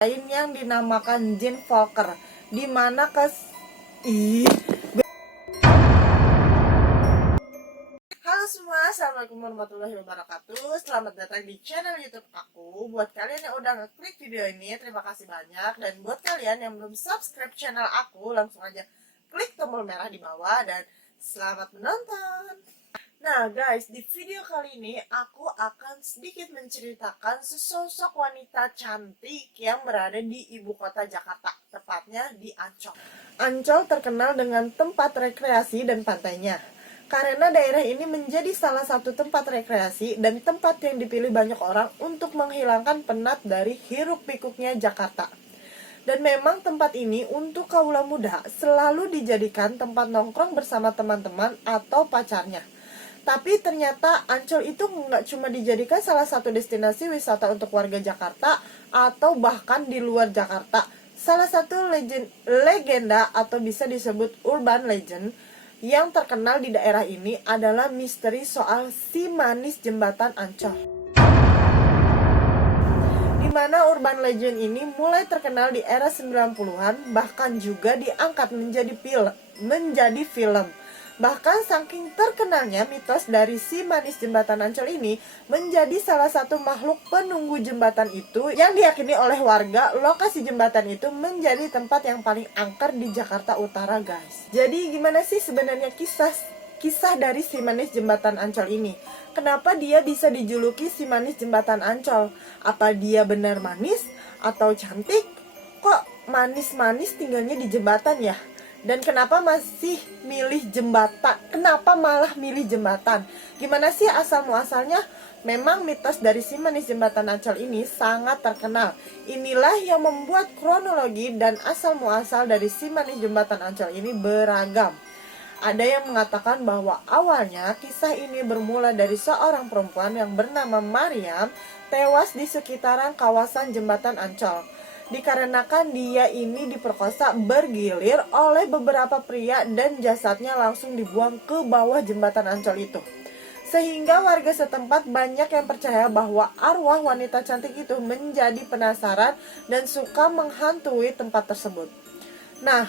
lain yang dinamakan Jane Falker, di mana Halo semua, assalamualaikum warahmatullahi wabarakatuh. Selamat datang di channel YouTube aku. Buat kalian yang udah ngeklik video ini, terima kasih banyak. Dan buat kalian yang belum subscribe channel aku, langsung aja klik tombol merah di bawah dan selamat menonton. Nah guys, di video kali ini aku akan sedikit menceritakan sesosok wanita cantik yang berada di ibu kota Jakarta, tepatnya di Ancol. Ancol terkenal dengan tempat rekreasi dan pantainya, karena daerah ini menjadi salah satu tempat rekreasi dan tempat yang dipilih banyak orang untuk menghilangkan penat dari hiruk-pikuknya Jakarta. Dan memang tempat ini untuk kaula muda selalu dijadikan tempat nongkrong bersama teman-teman atau pacarnya. Tapi ternyata Ancol itu nggak cuma dijadikan salah satu destinasi wisata untuk warga Jakarta atau bahkan di luar Jakarta. Salah satu legenda atau bisa disebut urban legend yang terkenal di daerah ini adalah misteri soal si manis jembatan Ancol. Di mana urban legend ini mulai terkenal di era 90-an, bahkan juga diangkat menjadi film. Bahkan saking terkenalnya mitos dari si manis jembatan Ancol ini menjadi salah satu makhluk penunggu jembatan itu yang diyakini oleh warga lokasi jembatan itu menjadi tempat yang paling angker di Jakarta Utara guys. Jadi gimana sih sebenarnya kisah dari si manis jembatan Ancol ini? Kenapa dia bisa dijuluki si manis jembatan Ancol? Apa dia benar manis atau cantik? Kok manis-manis tinggalnya di jembatan ya? Dan kenapa masih milih jembatan? Kenapa malah milih jembatan? Gimana sih asal-muasalnya? Memang mitos dari si manis jembatan Ancol ini sangat terkenal. Inilah yang membuat kronologi dan asal-muasal dari si manis jembatan Ancol ini beragam. Ada yang mengatakan bahwa awalnya kisah ini bermula dari seorang perempuan yang bernama Mariam tewas di sekitaran kawasan jembatan Ancol. Dikarenakan dia ini diperkosa bergilir oleh beberapa pria dan jasadnya langsung dibuang ke bawah jembatan Ancol itu. Sehingga warga setempat banyak yang percaya bahwa arwah wanita cantik itu menjadi penasaran dan suka menghantui tempat tersebut. Nah,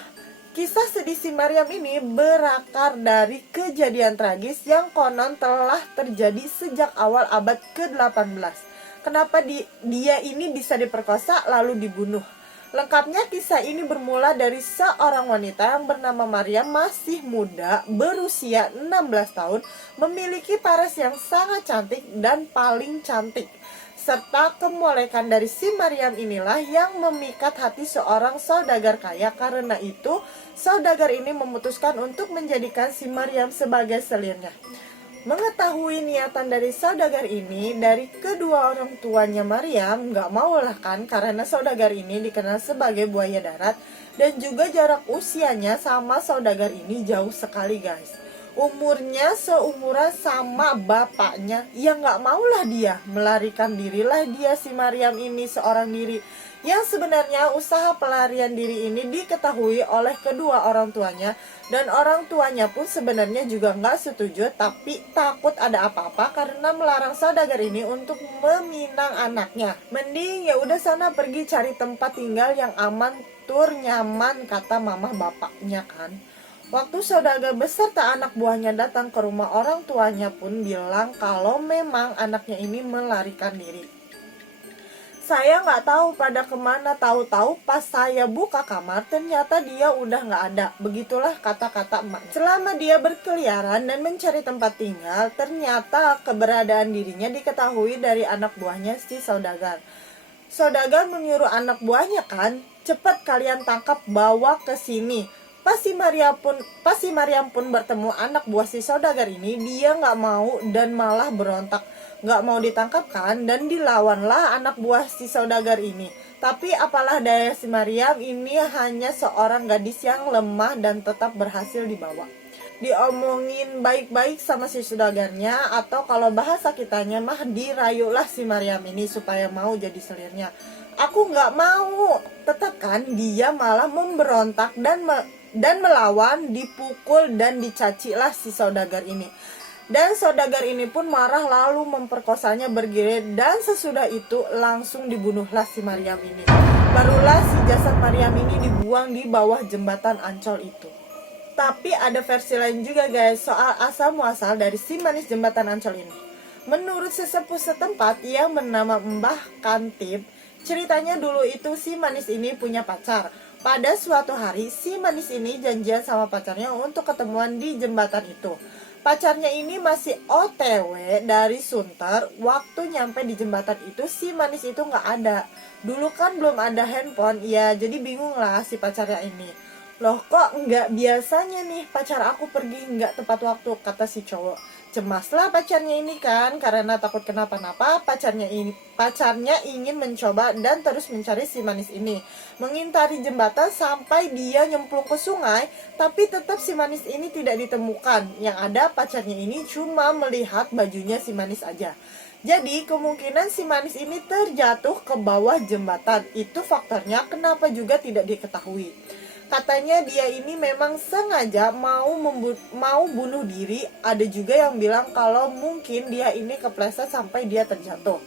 kisah sedih si Mariam ini berakar dari kejadian tragis yang konon telah terjadi sejak awal abad ke-18. Kenapa dia ini bisa diperkosa lalu dibunuh? Lengkapnya kisah ini bermula dari seorang wanita yang bernama Mariam, masih muda, berusia 16 tahun, memiliki paras yang sangat cantik dan paling cantik. Serta kemolekan dari si Mariam inilah yang memikat hati seorang saudagar kaya. Karena itu, saudagar ini memutuskan untuk menjadikan si Mariam sebagai selirnya. Mengetahui niatan dari saudagar ini, dari kedua orang tuanya Mariam gak maulah kan, karena saudagar ini dikenal sebagai buaya darat dan juga jarak usianya sama saudagar ini jauh sekali guys. Umurnya seumuran sama bapaknya, ya gak maulah dia, melarikan dirilah dia si Mariam ini seorang diri. Yang sebenarnya usaha pelarian diri ini diketahui oleh kedua orang tuanya, dan orang tuanya pun sebenarnya juga nggak setuju, tapi takut ada apa-apa karena melarang saudagar ini untuk meminang anaknya. Mending ya udah sana pergi cari tempat tinggal yang aman, tur nyaman, kata mama bapaknya kan. Waktu saudagar beserta anak buahnya datang ke rumah, orang tuanya pun bilang kalau memang anaknya ini melarikan diri. Saya nggak tahu pada kemana, tahu-tahu pas saya buka kamar ternyata dia udah nggak ada. Begitulah kata-kata emak. Selama dia berkeliaran dan mencari tempat tinggal, ternyata keberadaan dirinya diketahui dari anak buahnya si saudagar. Saudagar menyuruh anak buahnya kan, cepat kalian tangkap, bawa ke sini. Pas si Mariam pun bertemu anak buah si saudagar ini, dia nggak mau dan malah berontak. Nggak mau ditangkap kan, dan dilawanlah anak buah si saudagar ini. Tapi apalah daya si Mariam ini hanya seorang gadis yang lemah dan tetap berhasil dibawa. Diomongin baik-baik sama si saudagarnya, atau kalau bahasa kitanya mah dirayulah si Mariam ini supaya mau jadi selirnya. Aku nggak mau, tetap kan dia malah memberontak dan melawan, dipukul dan dicacilah si saudagar ini. Dan saudagar ini pun marah lalu memperkosanya bergilir, dan sesudah itu langsung dibunuhlah si Mariam ini. Barulah si jasad Maryam ini dibuang di bawah jembatan Ancol itu. Tapi ada versi lain juga guys soal asal muasal dari si manis jembatan Ancol ini. Menurut sesepuh setempat yang bernama Mbah Kantip, ceritanya dulu itu si manis ini punya pacar. Pada suatu hari si manis ini janjian sama pacarnya untuk ketemuan di jembatan itu. Pacarnya ini masih OTW dari Sunter. Waktu nyampe di jembatan itu si manis itu nggak ada. Dulu kan belum ada handphone, ya jadi bingung lah si pacarnya ini. Loh kok nggak biasanya nih pacar aku pergi nggak tepat waktu, kata si cowok. Cemaslah pacarnya ini kan, karena takut kenapa-napa pacarnya ingin mencoba dan terus mencari si manis ini. Mengintari jembatan sampai dia nyemplung ke sungai, tapi tetap si manis ini tidak ditemukan. Yang ada pacarnya ini cuma melihat bajunya si manis aja. Jadi kemungkinan si manis ini terjatuh ke bawah jembatan. Itu faktornya kenapa juga tidak diketahui. Katanya dia ini memang sengaja mau bunuh diri. Ada juga yang bilang kalau mungkin dia ini kepleset sampai dia terjatuh.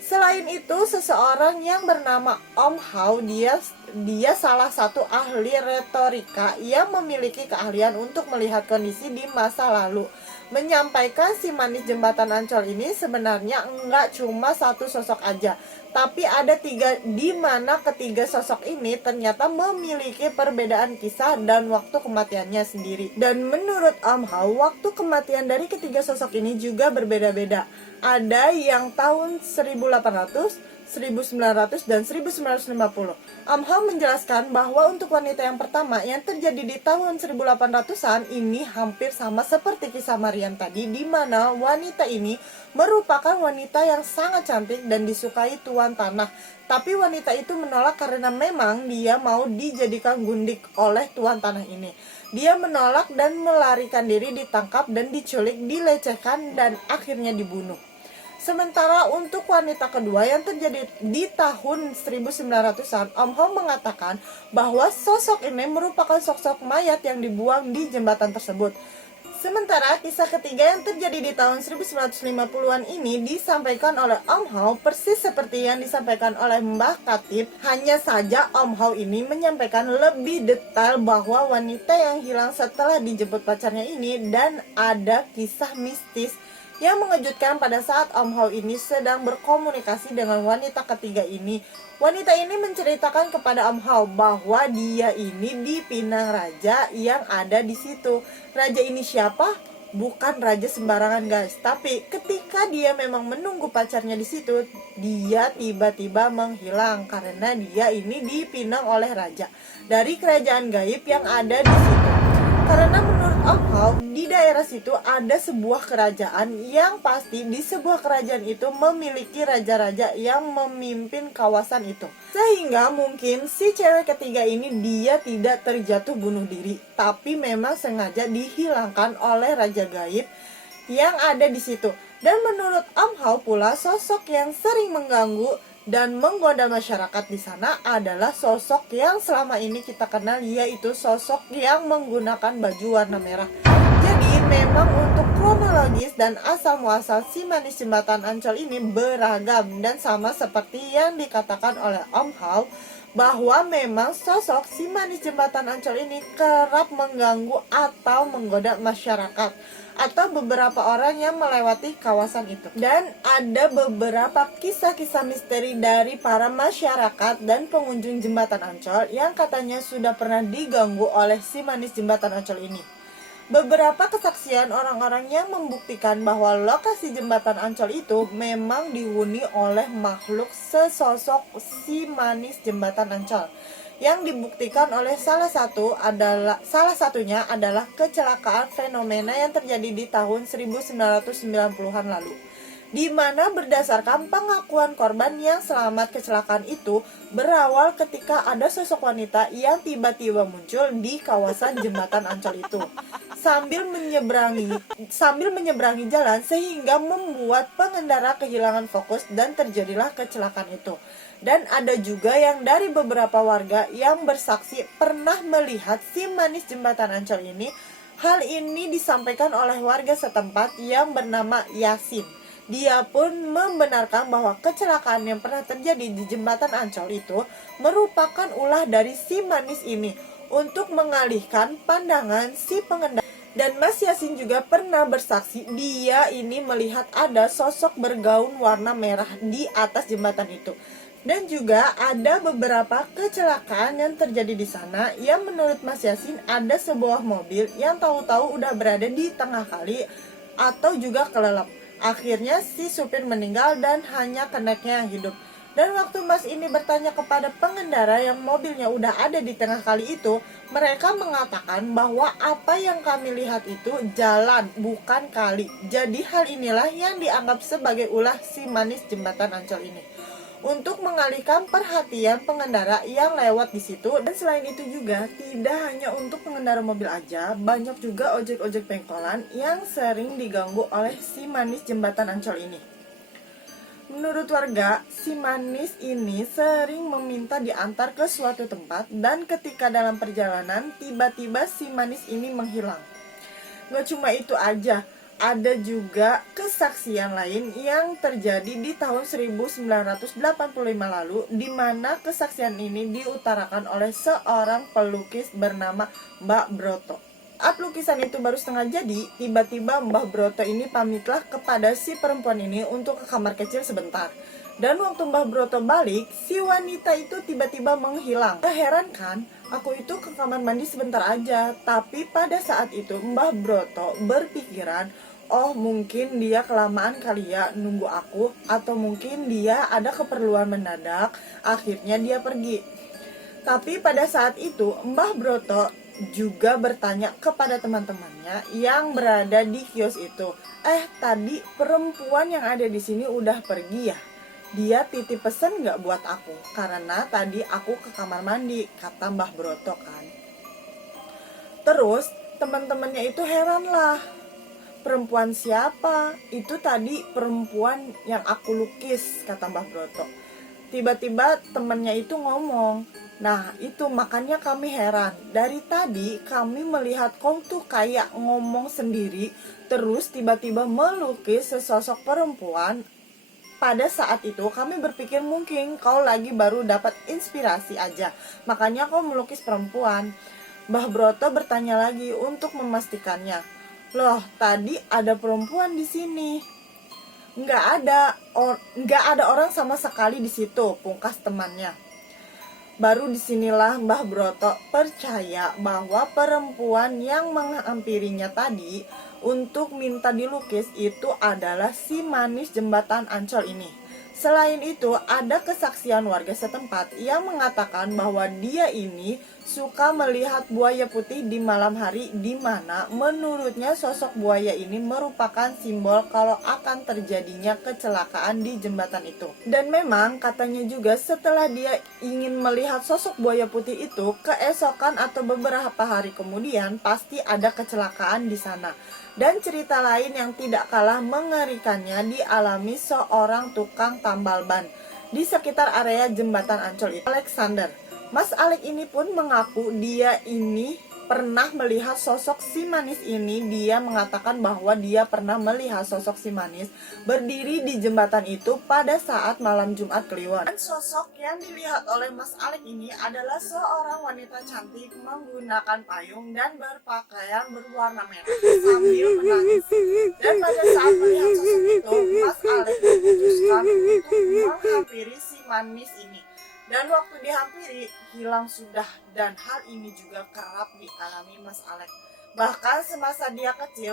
Selain itu, seseorang yang bernama Om Hao, dia salah satu ahli retorika yang memiliki keahlian untuk melihat kondisi di masa lalu. Menyampaikan si manis jembatan Ancol ini sebenarnya enggak cuma satu sosok aja, tapi ada tiga, di mana ketiga sosok ini ternyata memiliki perbedaan kisah dan waktu kematiannya sendiri. Dan menurut Om Hao, waktu kematian dari ketiga sosok ini juga berbeda-beda. Ada yang tahun 1800, 1900, dan 1950. Om Hao menjelaskan bahwa untuk wanita yang pertama yang terjadi di tahun 1800-an ini hampir sama seperti kisah Maryam tadi, di mana wanita ini merupakan wanita yang sangat cantik dan disukai tuan tanah. Tapi wanita itu menolak karena memang dia mau dijadikan gundik oleh tuan tanah ini. Dia menolak dan melarikan diri, ditangkap dan diculik, dilecehkan dan akhirnya dibunuh. Sementara untuk wanita kedua yang terjadi di tahun 1900-an, Om Hao mengatakan bahwa sosok ini merupakan sosok mayat yang dibuang di jembatan tersebut. Sementara kisah ketiga yang terjadi di tahun 1950-an ini disampaikan oleh Om Hao persis seperti yang disampaikan oleh Mbah Khatib. Hanya saja Om Hao ini menyampaikan lebih detail bahwa wanita yang hilang setelah dijemput pacarnya ini, dan ada kisah mistis yang mengejutkan pada saat Om Hao ini sedang berkomunikasi dengan wanita ketiga ini. Wanita ini menceritakan kepada Om Hao bahwa dia ini dipinang raja yang ada di situ. Raja ini siapa? Bukan raja sembarangan guys, tapi ketika dia memang menunggu pacarnya di situ, dia tiba-tiba menghilang karena dia ini dipinang oleh raja dari kerajaan gaib yang ada di situ. Karena menurut Om Hao, di daerah situ ada sebuah kerajaan yang pasti di sebuah kerajaan itu memiliki raja-raja yang memimpin kawasan itu. Sehingga mungkin si cewek ketiga ini dia tidak terjatuh bunuh diri, tapi memang sengaja dihilangkan oleh raja gaib yang ada di situ. Dan menurut Om Hao pula, sosok yang sering mengganggu dan menggoda masyarakat di sana adalah sosok yang selama ini kita kenal, yaitu sosok yang menggunakan baju warna merah. Jadi memang untuk kronologis dan asal muasal si manis jembatan Ancol ini beragam, dan sama seperti yang dikatakan oleh Om Hao bahwa memang sosok si manis jembatan Ancol ini kerap mengganggu atau menggoda masyarakat atau beberapa orang yang melewati kawasan itu. Dan ada beberapa kisah-kisah misteri dari para masyarakat dan pengunjung jembatan Ancol yang katanya sudah pernah diganggu oleh si manis jembatan Ancol ini. Beberapa kesaksian orang-orang yang membuktikan bahwa lokasi jembatan Ancol itu memang dihuni oleh makhluk sesosok si manis jembatan Ancol, yang dibuktikan oleh salah satunya adalah kecelakaan fenomena yang terjadi di tahun 1990-an lalu, di mana berdasarkan pengakuan korban yang selamat, kecelakaan itu berawal ketika ada sosok wanita yang tiba-tiba muncul di kawasan jembatan Ancol itu sambil menyeberangi jalan, sehingga membuat pengendara kehilangan fokus dan terjadilah kecelakaan itu. Dan ada juga yang dari beberapa warga yang bersaksi pernah melihat si manis jembatan Ancol ini. Hal ini disampaikan oleh warga setempat yang bernama Yasin. Dia pun membenarkan bahwa kecelakaan yang pernah terjadi di jembatan Ancol itu merupakan ulah dari si manis ini untuk mengalihkan pandangan si pengendara. Dan Mas Yasin juga pernah bersaksi dia ini melihat ada sosok bergaun warna merah di atas jembatan itu. Dan juga ada beberapa kecelakaan yang terjadi di sana yang menurut Mas Yasin ada sebuah mobil yang tahu-tahu udah berada di tengah kali atau juga kelelep. Akhirnya si supir meninggal dan hanya keneknya yang hidup. Dan waktu Mas ini bertanya kepada pengendara yang mobilnya udah ada di tengah kali itu, mereka mengatakan bahwa apa yang kami lihat itu jalan, bukan kali. Jadi hal inilah yang dianggap sebagai ulah si manis jembatan Ancol ini, untuk mengalihkan perhatian pengendara yang lewat di situ. Dan selain itu juga tidak hanya untuk pengendara mobil aja, banyak juga ojek-ojek pengkolan yang sering diganggu oleh si manis jembatan Ancol ini. Menurut warga, si manis ini sering meminta diantar ke suatu tempat dan ketika dalam perjalanan tiba-tiba si manis ini menghilang. Gak cuma itu aja, ada juga kesaksian lain yang terjadi di tahun 1985 lalu, di mana kesaksian ini diutarakan oleh seorang pelukis bernama Mbak Broto. Saat lukisan itu baru setengah jadi, tiba-tiba Mbah Broto ini pamitlah kepada si perempuan ini untuk ke kamar kecil sebentar. Dan waktu Mbah Broto balik, si wanita itu tiba-tiba menghilang. Heran kan? Aku itu ke kamar mandi sebentar aja. Tapi pada saat itu Mbah Broto berpikiran, oh mungkin dia kelamaan kali ya nunggu aku, atau mungkin dia ada keperluan mendadak, akhirnya dia pergi. Tapi pada saat itu Mbah Broto juga bertanya kepada teman-temannya yang berada di kios itu, tadi perempuan yang ada di sini udah pergi ya? Dia titip pesan nggak buat aku? Karena tadi aku ke kamar mandi, kata Mbah Broto kan. Terus teman-temannya itu heran lah, perempuan siapa? Itu tadi perempuan yang aku lukis, kata Mbah Broto. Tiba-tiba temannya itu ngomong, nah itu makanya kami heran. Dari tadi kami melihat kau tuh kayak ngomong sendiri, terus tiba-tiba melukis sesosok perempuan. Pada saat itu kami berpikir mungkin kau lagi baru dapat inspirasi aja, makanya kau melukis perempuan. Mbah Broto bertanya lagi untuk memastikannya. Loh, tadi ada perempuan di sini. Nggak ada orang sama sekali di situ, pungkas temannya. Baru disinilah Mbah Broto percaya bahwa perempuan yang menghampirinya tadi untuk minta dilukis itu adalah si manis jembatan Ancol ini. Selain itu, ada kesaksian warga setempat yang mengatakan bahwa dia ini suka melihat buaya putih di malam hari, di mana menurutnya sosok buaya ini merupakan simbol kalau akan terjadinya kecelakaan di jembatan itu. Dan memang katanya juga setelah dia ingin melihat sosok buaya putih itu, keesokan atau beberapa hari kemudian pasti ada kecelakaan di sana. Dan cerita lain yang tidak kalah mengerikannya dialami seorang tukang tambal ban di sekitar area jembatan Ancol itu, Alexander. Mas Alek ini pun mengaku dia ini pernah melihat sosok si manis ini. Dia mengatakan bahwa dia pernah melihat sosok si manis berdiri di jembatan itu pada saat malam Jumat Kliwon. Dan sosok yang dilihat oleh Mas Alek ini adalah seorang wanita cantik menggunakan payung dan berpakaian berwarna merah sambil menangis. Dan pada saat melihat sosok itu, Mas Alek memutuskan untuk menghampiri si manis ini. Dan waktu dihampiri, hilang sudah. Dan hal ini juga kerap dialami Mas Alek. Bahkan semasa dia kecil,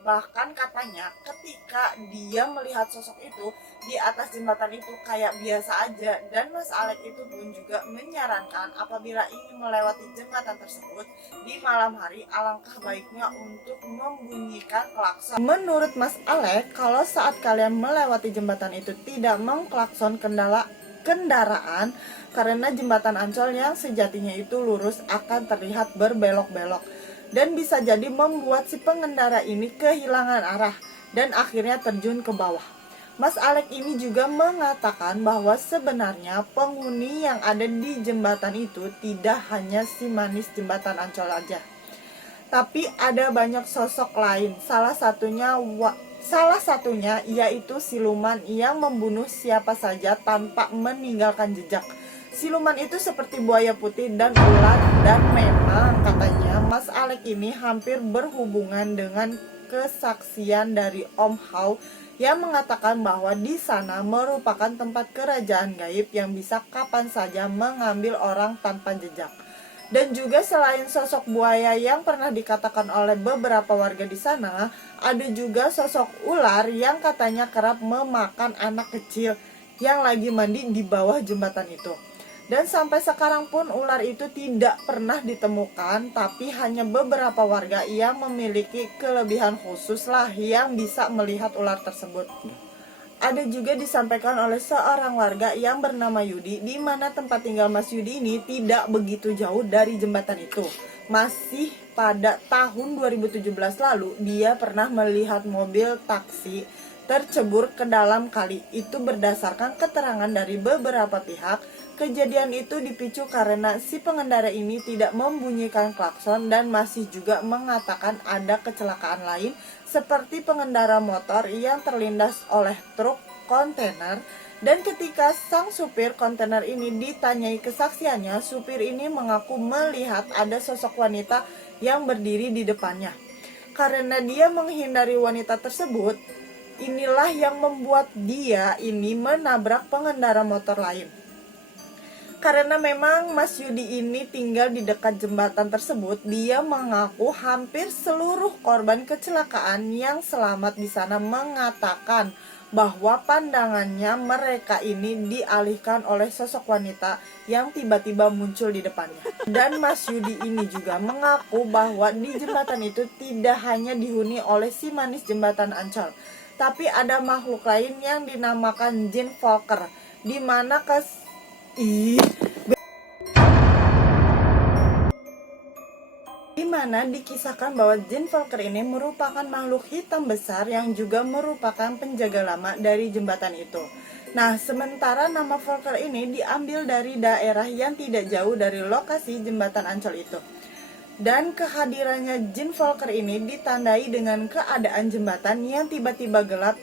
bahkan katanya ketika dia melihat sosok itu di atas jembatan itu kayak biasa aja. Dan Mas Alek itu pun juga menyarankan apabila ingin melewati jembatan tersebut di malam hari, alangkah baiknya untuk membunyikan klakson. Menurut Mas Alek, kalau saat kalian melewati jembatan itu tidak mengklakson kendaraan, karena jembatan Ancol yang sejatinya itu lurus akan terlihat berbelok-belok dan bisa jadi membuat si pengendara ini kehilangan arah dan akhirnya terjun ke bawah. Mas Alek ini juga mengatakan bahwa sebenarnya penghuni yang ada di jembatan itu tidak hanya si manis jembatan Ancol aja, tapi ada banyak sosok lain. Salah satunya Salah satunya yaitu siluman yang membunuh siapa saja tanpa meninggalkan jejak. Siluman itu seperti buaya putih dan ular, dan memang katanya Mas Alek ini hampir berhubungan dengan kesaksian dari Om Hao yang mengatakan bahwa di sana merupakan tempat kerajaan gaib yang bisa kapan saja mengambil orang tanpa jejak. Dan juga selain sosok buaya yang pernah dikatakan oleh beberapa warga di sana, ada juga sosok ular yang katanya kerap memakan anak kecil yang lagi mandi di bawah jembatan itu. Dan sampai sekarang pun ular itu tidak pernah ditemukan, tapi hanya beberapa warga yang memiliki kelebihan khusus lah yang bisa melihat ular tersebut. Ada juga disampaikan oleh seorang warga yang bernama Yudi, di mana tempat tinggal Mas Yudi ini tidak begitu jauh dari jembatan itu. Masih pada tahun 2017 lalu, dia pernah melihat mobil taksi tercebur ke dalam kali. Itu berdasarkan keterangan dari beberapa pihak. Kejadian itu dipicu karena si pengendara ini tidak membunyikan klakson dan masih juga mengatakan ada kecelakaan lain seperti pengendara motor yang terlindas oleh truk kontainer. Dan ketika sang supir kontainer ini ditanyai kesaksiannya, supir ini mengaku melihat ada sosok wanita yang berdiri di depannya. Karena dia menghindari wanita tersebut, inilah yang membuat dia ini menabrak pengendara motor lain. Karena memang Mas Yudi ini tinggal di dekat jembatan tersebut, dia mengaku hampir seluruh korban kecelakaan yang selamat di sana mengatakan bahwa pandangannya mereka ini dialihkan oleh sosok wanita yang tiba-tiba muncul di depannya. Dan Mas Yudi ini juga mengaku bahwa di jembatan itu tidak hanya dihuni oleh si manis jembatan Ancol, tapi ada makhluk lain yang dinamakan Jin Volker, di mana dikisahkan bahwa Jin Volker ini merupakan makhluk hitam besar yang juga merupakan penjaga lama dari jembatan itu. Nah, sementara nama Volker ini diambil dari daerah yang tidak jauh dari lokasi jembatan Ancol itu. Dan kehadirannya Jin Volker ini ditandai dengan keadaan jembatan yang tiba-tiba gelap,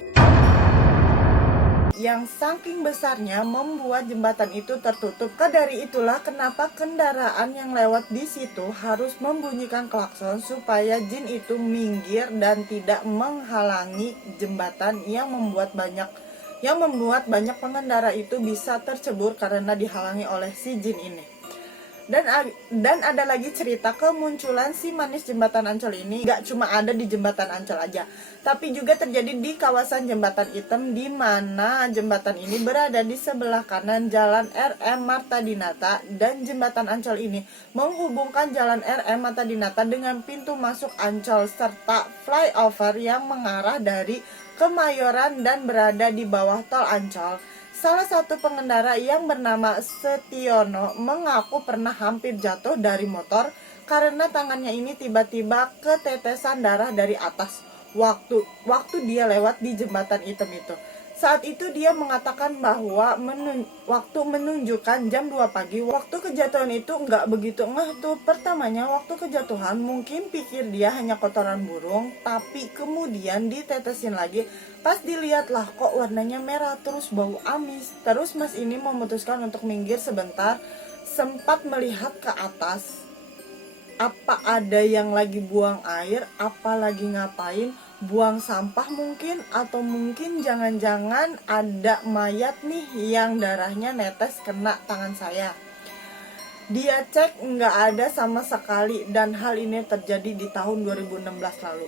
yang saking besarnya membuat jembatan itu tertutup. Dari itulah kenapa kendaraan yang lewat di situ harus membunyikan klakson supaya jin itu minggir dan tidak menghalangi jembatan, yang membuat banyak pengendara itu bisa tercebur karena dihalangi oleh si jin ini. Dan ada lagi cerita kemunculan si manis jembatan Ancol ini gak cuma ada di jembatan Ancol aja, tapi juga terjadi di kawasan Jembatan Hitam, di mana jembatan ini berada di sebelah kanan Jalan RM Marta Dinata. Dan jembatan Ancol ini menghubungkan Jalan RM Marta Dinata dengan pintu masuk Ancol serta flyover yang mengarah dari Kemayoran dan berada di bawah tol Ancol. Salah satu pengendara yang bernama Setiono mengaku pernah hampir jatuh dari motor karena tangannya ini tiba-tiba ketetesan darah dari atas waktu dia lewat di jembatan hitam itu. Saat itu dia mengatakan bahwa waktu menunjukkan jam 2 pagi, waktu kejatuhan itu nggak begitu ngeh tuh. Pertamanya waktu kejatuhan mungkin pikir dia hanya kotoran burung, tapi kemudian ditetesin lagi. Pas dilihatlah kok warnanya merah terus bau amis. Terus mas ini memutuskan untuk minggir sebentar, sempat melihat ke atas. Apa ada yang lagi buang air, apa lagi ngapain, buang sampah mungkin, atau mungkin jangan-jangan ada mayat nih yang darahnya netes kena tangan saya. Dia cek nggak ada sama sekali, dan hal ini terjadi di tahun 2016 lalu.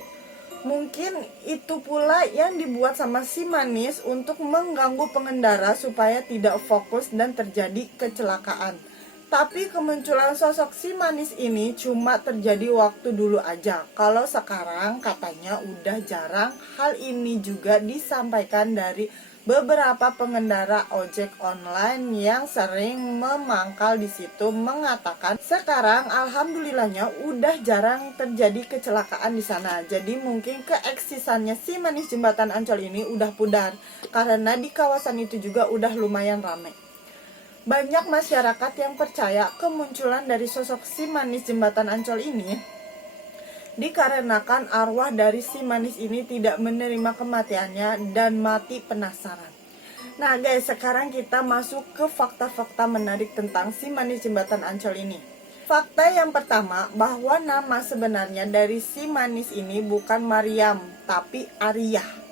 Mungkin itu pula yang dibuat sama si manis untuk mengganggu pengendara supaya tidak fokus dan terjadi kecelakaan. Tapi kemunculan sosok si manis ini cuma terjadi waktu dulu aja. Kalau sekarang katanya udah jarang. Hal ini juga disampaikan dari beberapa pengendara ojek online yang sering memangkal di situ, mengatakan sekarang alhamdulillahnya udah jarang terjadi kecelakaan di sana. Jadi mungkin keeksisannya si manis jembatan Ancol ini udah pudar karena di kawasan itu juga udah lumayan ramai. Banyak masyarakat yang percaya kemunculan dari sosok si manis jembatan Ancol ini dikarenakan arwah dari si manis ini tidak menerima kematiannya dan mati penasaran. Nah guys, sekarang kita masuk ke fakta-fakta menarik tentang si manis jembatan Ancol ini. Fakta yang pertama, bahwa nama sebenarnya dari si manis ini bukan Mariam, tapi Ariyah.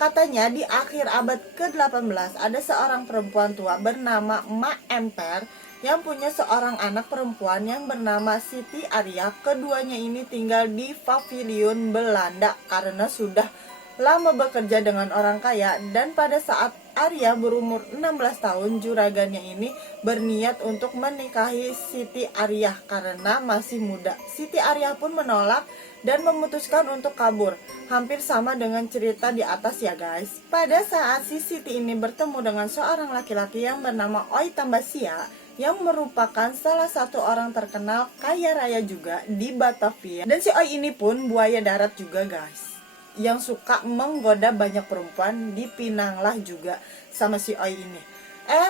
Katanya di akhir abad ke-18 ada seorang perempuan tua bernama Mak Emper yang punya seorang anak perempuan yang bernama Siti Ariyah. Keduanya ini tinggal di pavilion Belanda karena sudah lama bekerja dengan orang kaya, dan pada saat Arya berumur 16 tahun, juragannya ini berniat untuk menikahi Siti Ariyah karena masih muda. Siti Ariyah pun menolak dan memutuskan untuk kabur. Hampir sama dengan cerita di atas ya guys. Pada saat si Siti ini bertemu dengan seorang laki-laki yang bernama Oi Tambasia, yang merupakan salah satu orang terkenal kaya raya juga di Batavia. Dan si Oi ini pun buaya darat juga guys, yang suka menggoda banyak perempuan. Dipinanglah juga sama si Oi ini.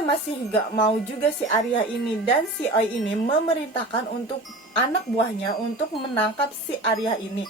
Masih gak mau juga si Arya ini, dan si Oi ini memerintahkan untuk anak buahnya untuk menangkap si Arya ini.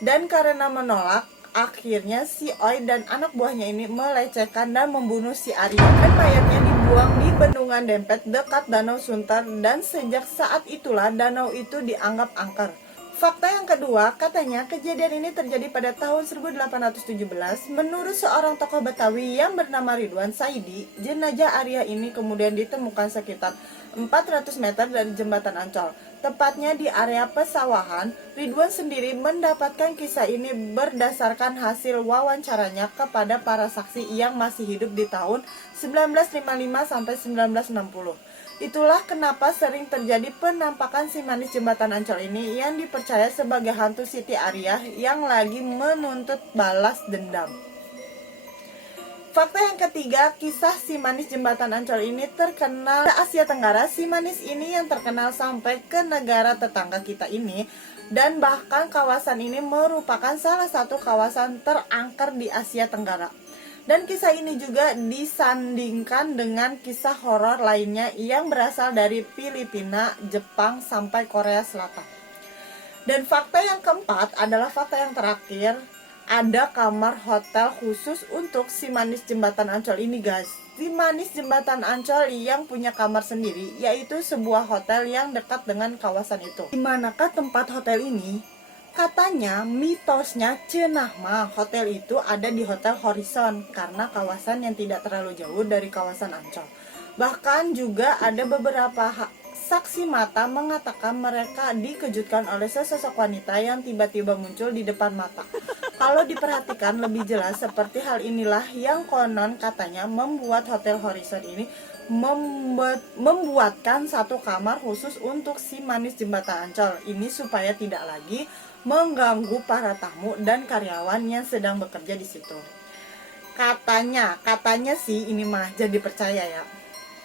Dan karena menolak, akhirnya si Oi dan anak buahnya ini melecehkan dan membunuh si Arya. Dan mayatnya dibuang di bendungan Dempet dekat Danau Sunter, dan sejak saat itulah danau itu dianggap angker. Fakta yang kedua, katanya kejadian ini terjadi pada tahun 1817. Menurut seorang tokoh Betawi yang bernama Ridwan Saidi, jenazah Arya ini kemudian ditemukan sekitar 400 meter dari jembatan Ancol, tepatnya di area pesawahan. Ridwan sendiri mendapatkan kisah ini berdasarkan hasil wawancaranya kepada para saksi yang masih hidup di tahun 1955 sampai 1960. Itulah kenapa sering terjadi penampakan si manis jembatan Ancol ini yang dipercaya sebagai hantu Siti Ariyah yang lagi menuntut balas dendam. Fakta yang ketiga, kisah si manis jembatan Ancol ini terkenal di Asia Tenggara. Si manis ini yang terkenal sampai ke negara tetangga kita ini, dan bahkan kawasan ini merupakan salah satu kawasan terangker di Asia Tenggara. Dan kisah ini juga disandingkan dengan kisah horor lainnya yang berasal dari Filipina, Jepang, sampai Korea Selatan. Dan fakta yang keempat adalah fakta yang terakhir. Ada kamar hotel khusus untuk si manis jembatan Ancol ini guys. Si manis jembatan Ancol yang punya kamar sendiri, yaitu sebuah hotel yang dekat dengan kawasan itu. Dimanakah tempat hotel ini? Katanya mitosnya cenah mah hotel itu ada di Hotel Horizon karena kawasan yang tidak terlalu jauh dari kawasan Ancol. Bahkan juga ada beberapa saksi mata mengatakan mereka dikejutkan oleh sesosok wanita yang tiba-tiba muncul di depan mata. Kalau diperhatikan lebih jelas, seperti hal inilah yang konon katanya membuat Hotel Horizon ini membuatkan satu kamar khusus untuk si manis jembatan Ancol ini supaya tidak lagi mengganggu para tamu dan karyawan yang sedang bekerja di situ. Katanya sih ini mah jadi percaya ya.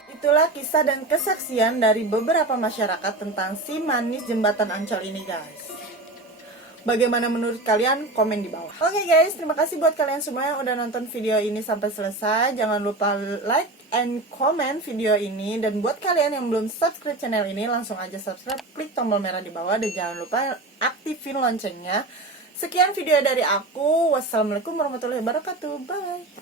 Itulah kisah dan kesaksian dari beberapa masyarakat tentang si manis jembatan Ancol ini guys. Bagaimana menurut kalian? Komen di bawah. Oke guys, terima kasih buat kalian semua yang udah nonton video ini sampai selesai. Jangan lupa like and comment video ini. Dan buat kalian yang belum subscribe channel ini, langsung aja subscribe, klik tombol merah di bawah. Dan jangan lupa aktifin loncengnya. Sekian video dari aku. Wassalamualaikum warahmatullahi wabarakatuh. Bye.